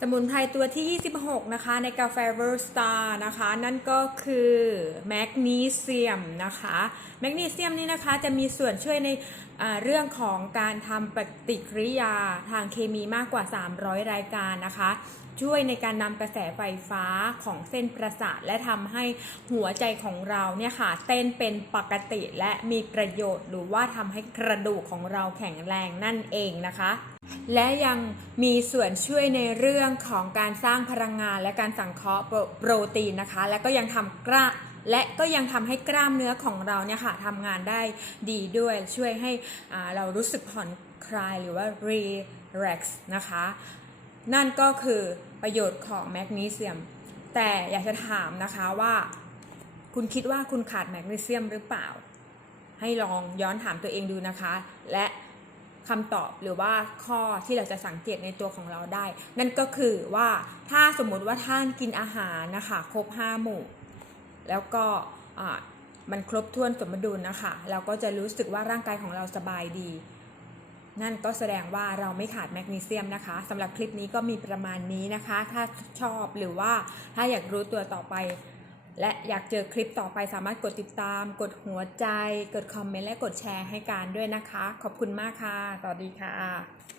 สมุนไพรตัวที่ 26 นะคะ ในกาแฟเวอร์สตาร์นะคะ นั่นก็คือแมกนีเซียมนะคะแมกนีเซียมนี่นะคะจะมีส่วนช่วยในเรื่องของการทำปฏิกิริยาทางเคมีมากกว่า 300 รายการนะคะ ช่วยในการนำกระแสไฟฟ้าของเส้นประสาท และทำให้หัวใจของเราเนี่ยค่ะเต้นเป็นปกติและมีประโยชน์ หรือว่าทำให้กระดูกของเราแข็งแรงนั่นเองนะคะ และยังมีส่วนช่วยในเรื่องของการสร้างพลังงานและการสังเคราะห์โปรตีนนะคะ และก็ยังทำกล้าและก็ยังทำให้กล้ามเนื้อของเราเนี่ยค่ะทำงานได้ดีด้วยช่วยให้เรารู้สึกผ่อนคลายหรือว่า relax นะคะ นั่นก็คือประโยชน์ของแมกนีเซียม แต่อยากจะถามนะคะว่า คุณคิดว่าคุณขาดแมกนีเซียมหรือเปล่า ให้ลองย้อนถามตัวเองดูนะคะ และ คำตอบหรือว่าข้อที่เราจะสังเกตในตัวของเราได้ นั่นก็คือว่าถ้าสมมุติว่าท่านกินอาหารนะคะครบ5หมู่ แล้วก็มันครบถ้วนสมดุลนะคะ เราก็จะรู้สึกว่าร่างกายของเราสบายดี นั่นก็แสดงว่าเราไม่ขาดแมกนีเซียมนะคะสำหรับคลิปนี้ก็มีประมาณนี้นะคะ ถ้าชอบหรือว่าถ้าอยากรู้ตัวต่อไป และอยากเจอคลิปต่อไปสามารถกดติดตาม กดหัวใจ กดคอมเมนต์และกดแชร์ให้การด้วยนะคะ ขอบคุณมากค่ะ สวัสดีค่ะ